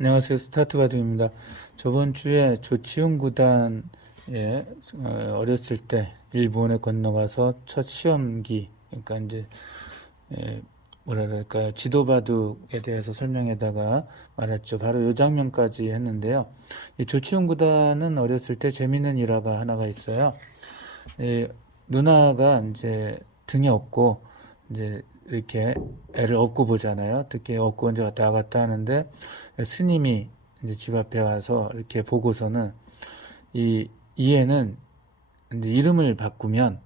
안녕하세요. 스타트 바둑입니다. 저번 주에 조치훈 구단에 어렸을 때 일본에 건너가서 첫 시험기, 그러니까 이제 뭐랄까요, 지도 바둑에 대해서 설명에다가 말했죠. 바로 이 장면까지 했는데요. 이 조치훈 구단은 어렸을 때 재밌는 일화가 하나가 있어요. 이 누나가 이제 등에 업고 이제 이렇게 애를 업고 보잖아요. 특히 업고 이제 왔다 갔다 하는데 스님이 이제 집 앞에 와서 이렇게 보고서는 이 애는 이제 이름을 바꾸면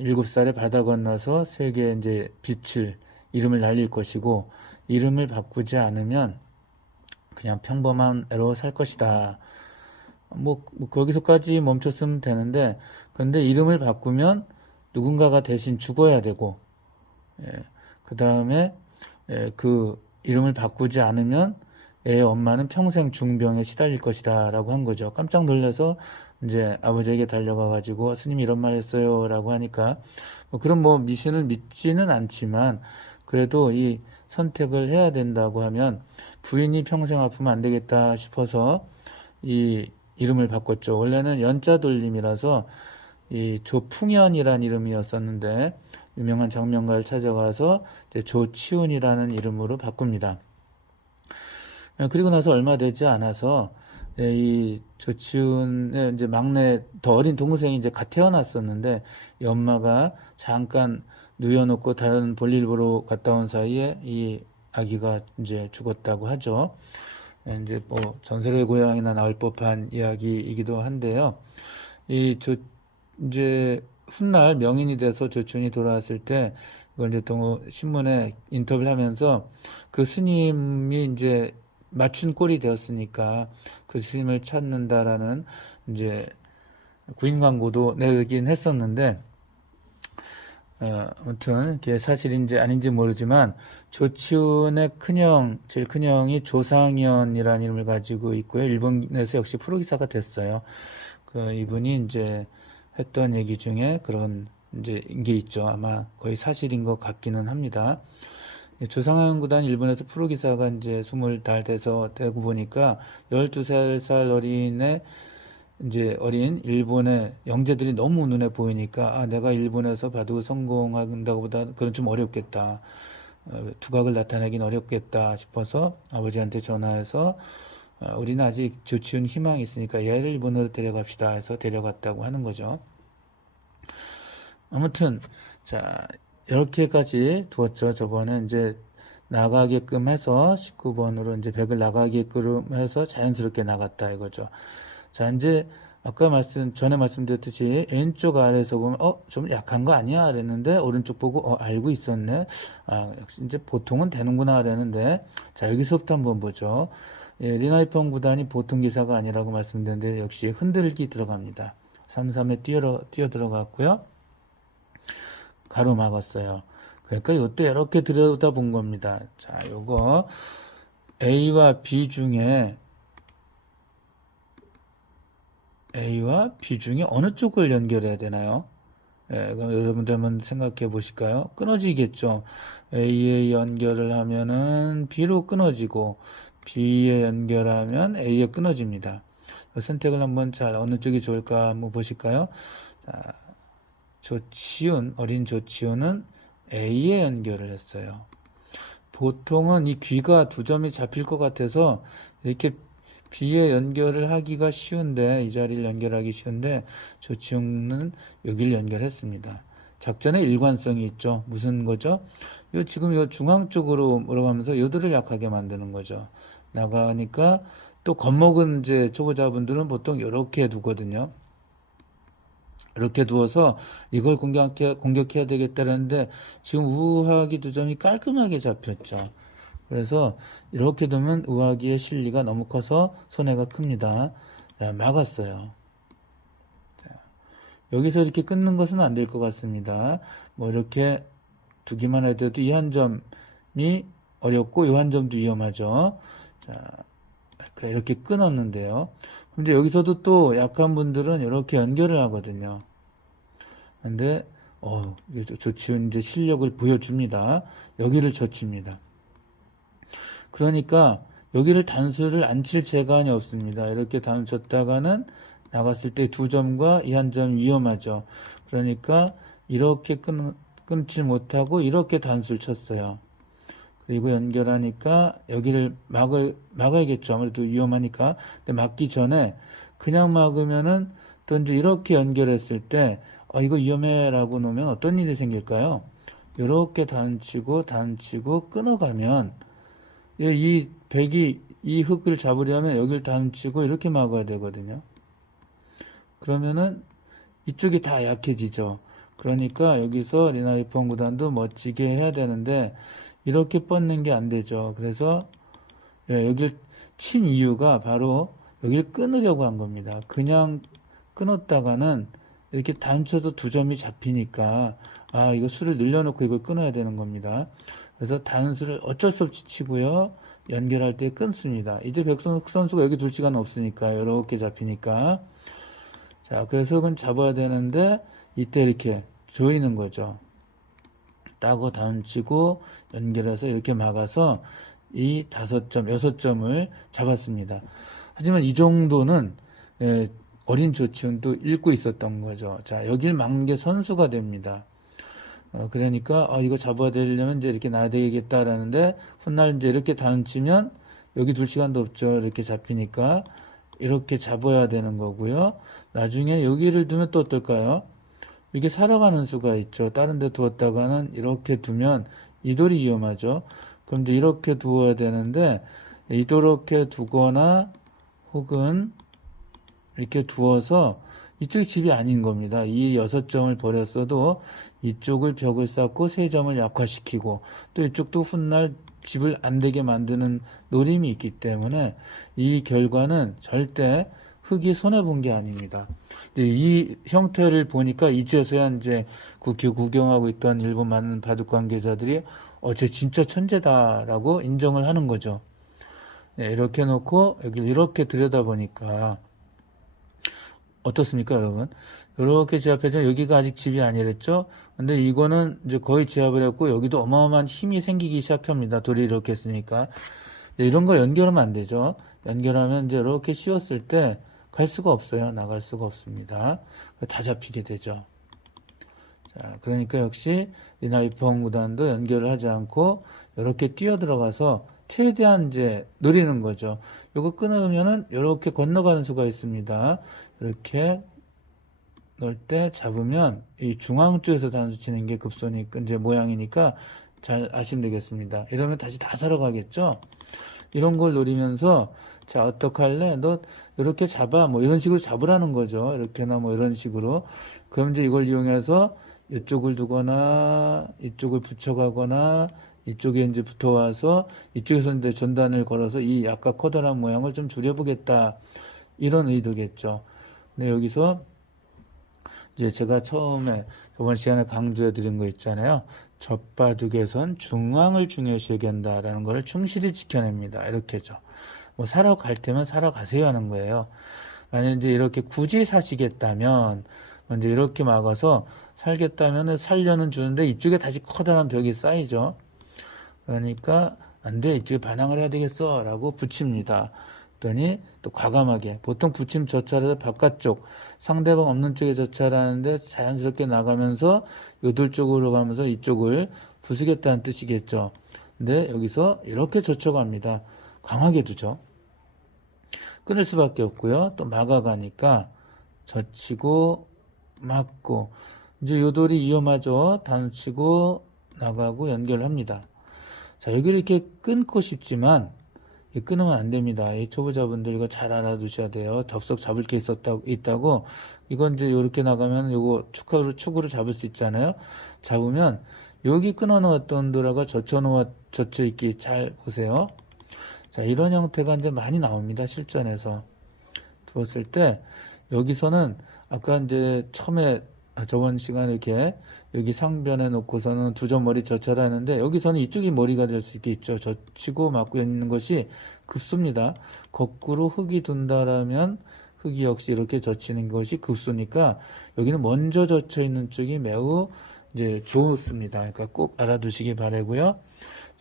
7살에 바다 건너서 세계에 이제 빛을 이름을 날릴 것이고 이름을 바꾸지 않으면 그냥 평범한 애로 살 것이다. 뭐 거기서까지 멈췄으면 되는데 근데 이름을 바꾸면 누군가가 대신 죽어야 되고 그 다음에 그 이름을 바꾸지 않으면 애의 엄마는 평생 중병에 시달릴 것이다 라고 한 거죠. 깜짝 놀라서 이제 아버지에게 달려가 가지고 스님이 이런 말 했어요 라고 하니까 그런 뭐 미신을 믿지는 않지만 그래도 이 선택을 해야 된다고 하면 부인이 평생 아프면 안 되겠다 싶어서 이 이름을 바꿨죠. 원래는 연자 돌림이라서 이 조풍현이라는 이름이었었는데 유명한 장면가를 찾아가서 이제 조치훈이라는 이름으로 바꿉니다. 그리고 나서 얼마 되지 않아서 이 조치훈의 이제 막내 더 어린 동생이 이제 갓 태어났었는데 이 엄마가 잠깐 누워놓고 다른 볼일 보러 갔다 온 사이에 이 아기가 이제 죽었다고 하죠. 이제 뭐 전설의 고향이나 나올 법한 이야기이기도 한데요. 이 이제 훗날 명인이 돼서 조촌이 돌아왔을 때 그걸 이제 또 신문에 인터뷰를 하면서 그 스님이 이제 맞춘 꼴이 되었으니까 그 스님을 찾는다라는 이제 구인 광고도 내긴 했었는데 아무튼 그게 사실인지 아닌지 모르지만 조치훈의 큰형, 제일 큰형이 조상현이라는 이름을 가지고 있고요. 일본에서 역시 프로기사가 됐어요. 그 이분이 이제 했던 얘기 중에 그런 이제 게 있죠. 아마 거의 사실인 것 같기는 합니다. 조상현 구단 일본에서 프로기사가 이제 20달 돼서 되고 보니까 12살 어린애 이제 어린 일본의 영재들이 너무 눈에 보이니까 아 내가 일본에서 바둑을 성공한다고 보다 그건 좀 어렵겠다. 두각을 나타내긴 어렵겠다 싶어서 아버지한테 전화해서 우리는 아직 조치훈 희망이 있으니까 얘를 일본으로 데려갑시다 해서 데려갔다고 하는 거죠. 아무튼 자 이렇게까지 두었죠. 저번에 이제 나가게끔 해서 19번으로 이제 100을 나가게끔 해서 자연스럽게 나갔다 이거죠. 자 이제 아까 전에 말씀드렸듯이 왼쪽 아래에서 보면 좀 약한 거 아니야 그랬는데 오른쪽 보고 알고 있었네. 역시 이제 보통은 되는구나 그랬는데 자 여기서부터 한번 보죠. 리나이펑 구단이 보통 기사가 아니라고 말씀드렸는데 역시 흔들기 들어갑니다. 3-3에 뛰어 들어갔고요. 가로막았어요. 그러니까 이것도 이렇게 들여다본 겁니다. 자, 요거 A와 B 중에 어느 쪽을 연결해야 되나요? 그럼 여러분들 한번 생각해 보실까요? 끊어지겠죠. A에 연결을 하면은 B로 끊어지고 B에 연결하면 A에 끊어집니다. 선택을 한번 잘 어느 쪽이 좋을까 한번 보실까요? 자, 어린 조치훈은 A에 연결을 했어요. 보통은 이 귀가 두 점이 잡힐 것 같아서 이렇게 B에 연결을 하기가 쉬운데 이 자리를 연결하기 쉬운데 조치훈은 여기를 연결했습니다. 작전에 일관성이 있죠. 무슨 거죠? 지금 요 중앙 쪽으로 몰아가면서 요들을 약하게 만드는 거죠. 나가니까 또 겁먹은 이제 초보자분들은 보통 이렇게 두거든요. 이렇게 두어서 이걸 공격해야 되겠다는데 지금 우하기 두 점이 깔끔하게 잡혔죠. 그래서 이렇게 두면 우하기의 실리가 너무 커서 손해가 큽니다. 자, 막았어요. 자, 여기서 이렇게 끊는 것은 안 될 것 같습니다. 뭐 이렇게 두기만 해도 이 한 점이 어렵고 이 한 점도 위험하죠. 자, 이렇게 끊었는데요. 근데 여기서도 또 약한 분들은 이렇게 연결을 하거든요. 근데 조치훈 이제 실력을 보여줍니다. 여기를 젖힙니다. 그러니까 여기를 단수를 안 칠 재간이 없습니다. 이렇게 단수 쳤다가는 나갔을 때 두 점과 이 한 점 위험하죠. 그러니까 이렇게 끊지 못하고 이렇게 단수를 쳤어요. 그리고 연결하니까 여기를 막아야겠죠. 아무래도 위험하니까. 근데 막기 전에 그냥 막으면은 또 이제 이렇게 연결했을 때 이거 위험해라고 놓으면 어떤 일이 생길까요? 이렇게 단치고 끊어가면 이 백이 이 흙을 잡으려면 여기를 단치고 이렇게 막아야 되거든요. 그러면은 이쪽이 다 약해지죠. 그러니까 여기서 리나이폰 구단도 멋지게 해야 되는데 이렇게 뻗는 게 안 되죠. 그래서 여기를 친 이유가 바로 여기를 끊으려고 한 겁니다. 그냥 끊었다가는 이렇게 단쳐도 두 점이 잡히니까 이거 수를 늘려놓고 이걸 끊어야 되는 겁니다. 그래서 단수를 어쩔 수 없이 치고요. 연결할 때 끊습니다. 이제 백선욱 선수가 여기 둘 시간 없으니까 이렇게 잡히니까 자, 그래서 흙은 잡아야 되는데 이때 이렇게 조이는 거죠. 따고 단치고 연결해서 이렇게 막아서 이 5점, 6점을 잡았습니다. 하지만 이 정도는 어린 조치훈도 읽고 있었던 거죠. 자, 여길 막는 게 선수가 됩니다. 그러니까 이거 잡아야 되려면 이제 이렇게 놔야 되겠다라는데 훗날 이제 이렇게 단치면 여기 둘 시간도 없죠. 이렇게 잡히니까 이렇게 잡아야 되는 거고요. 나중에 여기를 두면 또 어떨까요? 이게 살아가는 수가 있죠. 다른 데 두었다가는 이렇게 두면 이 돌이 위험하죠. 그럼 이제 이렇게 두어야 되는데 이렇게 두거나 혹은 이렇게 두어서 이쪽이 집이 아닌 겁니다. 이 6점을 버렸어도 이쪽을 벽을 쌓고 3점을 약화시키고 또 이쪽도 훗날 집을 안 되게 만드는 노림이 있기 때문에 이 결과는 절대 흙이 손해본 게 아닙니다. 이제 이 형태를 보니까 이제서야 이제 구경하고 있던 일본 많은 바둑 관계자들이 쟤 진짜 천재다라고 인정을 하는 거죠. 이렇게 해놓고 여기를 이렇게 들여다보니까 어떻습니까, 여러분? 이렇게 제압해서 여기가 아직 집이 아니랬죠? 근데 이거는 이제 거의 제압을 했고 여기도 어마어마한 힘이 생기기 시작합니다. 돌이 이렇게 했으니까. 이런 거 연결하면 안 되죠. 연결하면 이제 이렇게 씌웠을 때 갈 수가 없어요. 나갈 수가 없습니다. 다 잡히게 되죠. 자, 그러니까 역시 리나이폰 구단도 연결을 하지 않고 이렇게 뛰어 들어가서 최대한 이제 노리는 거죠. 요거 끊으면은 이렇게 건너가는 수가 있습니다. 이렇게 넣을 때 잡으면 이 중앙 쪽에서 단수 치는 게 급손이 이제 모양이니까 잘 아시면 되겠습니다. 이러면 다시 다 사러 가겠죠? 이런 걸 노리면서 자, 어떡할래? 너 이렇게 잡아. 뭐 이런 식으로 잡으라는 거죠. 이렇게나 뭐 이런 식으로. 그럼 이제 이걸 이용해서 이쪽을 두거나 이쪽을 붙여가거나 이쪽에 이제 붙어와서 이쪽에서 이제 전단을 걸어서 이 약간 커다란 모양을 좀 줄여보겠다. 이런 의도겠죠. 근데 여기서 이제 제가 처음에 저번 시간에 강조해 드린 거 있잖아요. 젖바둑에선 중앙을 중요시 여긴다라는 것을 충실히 지켜냅니다. 이렇게죠. 뭐 사러 갈 때면 사러 가세요 하는 거예요. 만약 이제 이렇게 굳이 사시겠다면 먼저 이렇게 막아서 살겠다면 살려는 주는데 이쪽에 다시 커다란 벽이 쌓이죠. 그러니까 안 돼, 이쪽에 반항을 해야 되겠어 라고 붙입니다. 그랬더니 또 과감하게 보통 붙임 저차를 바깥쪽 상대방 없는 쪽에 저차라는데 자연스럽게 나가면서 요돌 쪽으로 가면서 이쪽을 부수겠다는 뜻이겠죠. 근데 여기서 이렇게 젖혀갑니다. 강하게 두죠. 끊을 수밖에 없고요. 또 막아가니까 젖히고 막고 이제 요돌이 위험하죠. 단치고 나가고 연결합니다. 자, 여기를 이렇게 끊고 싶지만 끊으면 안 됩니다. 이 초보자분들 이거 잘 알아두셔야 돼요. 덥석 잡을 게 있다고. 이건 이제 이렇게 나가면 요거 축으로 잡을 수 있잖아요. 잡으면 여기 끊어놓았던 도라가 젖혀 있기 잘 보세요. 자, 이런 형태가 이제 많이 나옵니다. 실전에서. 두었을 때 여기서는 아까 이제 처음에 저번 시간에 이렇게 여기 상변에 놓고서는 두 점 머리 젖혀라 하는데 여기서는 이쪽이 머리가 될 수 있겠죠. 젖히고 맞고 있는 것이 급수입니다. 거꾸로 흙이 둔다라면 흙이 역시 이렇게 젖히는 것이 급수니까 여기는 먼저 젖혀 있는 쪽이 매우 이제 좋습니다. 그러니까 꼭 알아두시기 바라고요.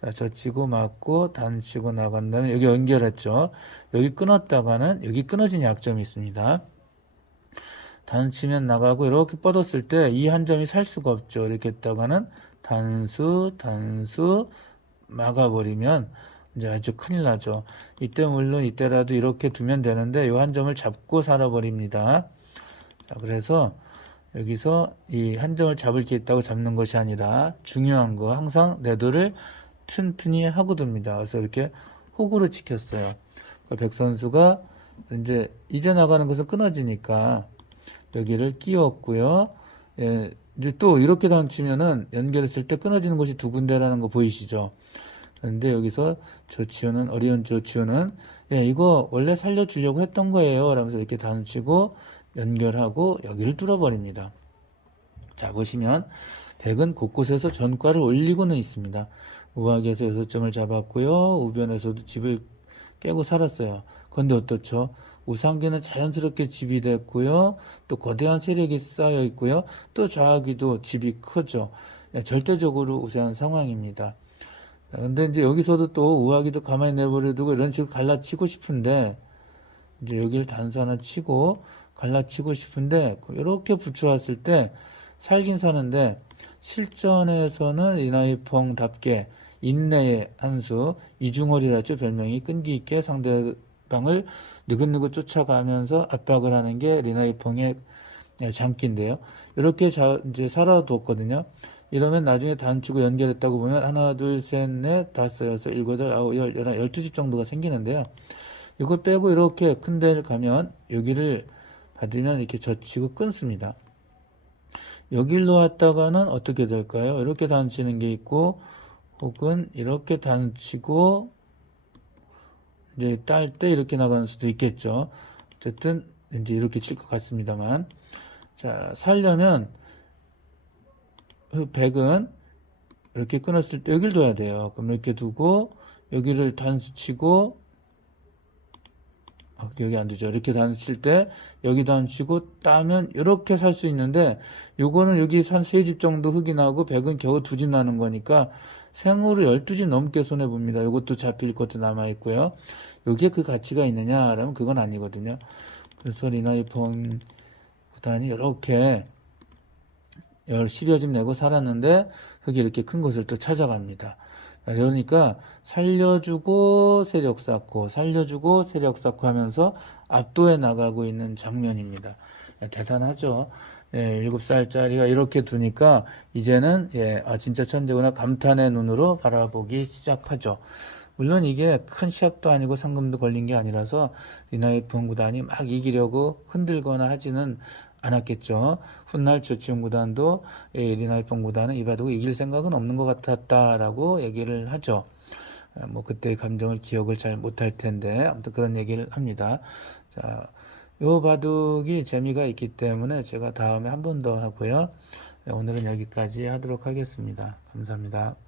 자, 젖히고 맞고 단치고 나간 다음에 여기 연결했죠. 여기 끊었다가는 여기 끊어진 약점이 있습니다. 단치면 나가고 이렇게 뻗었을 때 이 한 점이 살 수가 없죠. 이렇게 했다가는 단수 막아버리면 이제 아주 큰일 나죠. 이때 물론 이때라도 이렇게 두면 되는데 이 한 점을 잡고 살아버립니다. 자, 그래서 여기서 이 한 점을 잡을 게 있다고 잡는 것이 아니라 중요한 거 항상 내도를 튼튼히 하고 둡니다. 그래서 이렇게 호구로 지켰어요. 그러니까 백 선수가 이제 나가는 것은 끊어지니까 여기를 끼웠고요. 예, 이제 또 이렇게 던치면은 연결했을 때 끊어지는 곳이 두 군데라는 거 보이시죠? 그런데 여기서 조치우는 어리온 조치우는 예, 이거 원래 살려주려고 했던 거예요. 라면서 이렇게 던치고 연결하고 여기를 뚫어버립니다. 자, 보시면 백은 곳곳에서 전과를 올리고는 있습니다. 우악에서 6점을 잡았고요. 우변에서도 집을 깨고 살았어요. 그런데 어떻죠? 우상기는 자연스럽게 집이 됐고요. 또 거대한 세력이 쌓여 있고요. 또 좌악이도 집이 크죠. 예, 절대적으로 우세한 상황입니다. 근데 이제 여기서도 또 우악이도 가만히 내버려두고 이런 식으로 갈라치고 싶은데 이제 여기를 단수 하나 치고 갈라치고 싶은데 이렇게 붙여왔을 때 살긴 사는데 실전에서는 리나이펑답게 인내의 한수 이중월이라죠. 별명이 끈기 있게 상대방을 느긋느긋 쫓아가면서 압박을 하는 게 리나이펑의 장기인데요. 이렇게 이제 살아뒀거든요. 이러면 나중에 단추고 연결했다고 보면 하나, 둘, 셋, 넷, 다섯, 여섯, 일곱, 여덟, 아홉, 열, 12집 정도가 생기는데요. 이걸 빼고 이렇게 큰 데를 가면 여기를 받으면 이렇게 젖히고 끊습니다. 여기로 왔다가는 어떻게 될까요? 이렇게 단치는 게 있고 혹은 이렇게 단치고 이제 딸 때 이렇게 나가는 수도 있겠죠. 어쨌든 이제 이렇게 칠 것 같습니다만 자, 살려면 백은 이렇게 끊었을 때 여기를 둬야 돼요. 그럼 이렇게 두고 여기를 단수 치고 여기 안 되죠. 이렇게 단수 칠 때 여기 단수 치고 따면 이렇게 살 수 있는데 요거는 여기 한 3집 정도 흙이 나고 백은 겨우 2집 나는 거니까 생으로 12집 넘게 손해봅니다. 이것도 잡힐 것도 남아있고요. 여기에 그 가치가 있느냐라면 그건 아니거든요. 그래서 리나이펑 구단이 이렇게 10여 집 내고 살았는데 흙이 이렇게 큰 곳을 또 찾아갑니다. 그러니까 살려주고 세력 쌓고 살려주고 세력 쌓고 하면서 압도해 나가고 있는 장면입니다. 대단하죠. 예, 7살짜리가 이렇게 두니까 이제는 진짜 천재구나 감탄의 눈으로 바라보기 시작하죠. 물론 이게 큰 시합도 아니고 상금도 걸린 게 아니라서 리나이펑 구단이 막 이기려고 흔들거나 하지는 않았겠죠. 훗날 조치용 구단도 리나이펑 구단은 이 바둑을 이길 생각은 없는 것 같았다라고 얘기를 하죠. 뭐 그때의 감정을 기억을 잘 못할 텐데 아무튼 그런 얘기를 합니다. 자, 요 바둑이 재미가 있기 때문에 제가 다음에 한 번 더 하고요. 오늘은 여기까지 하도록 하겠습니다. 감사합니다.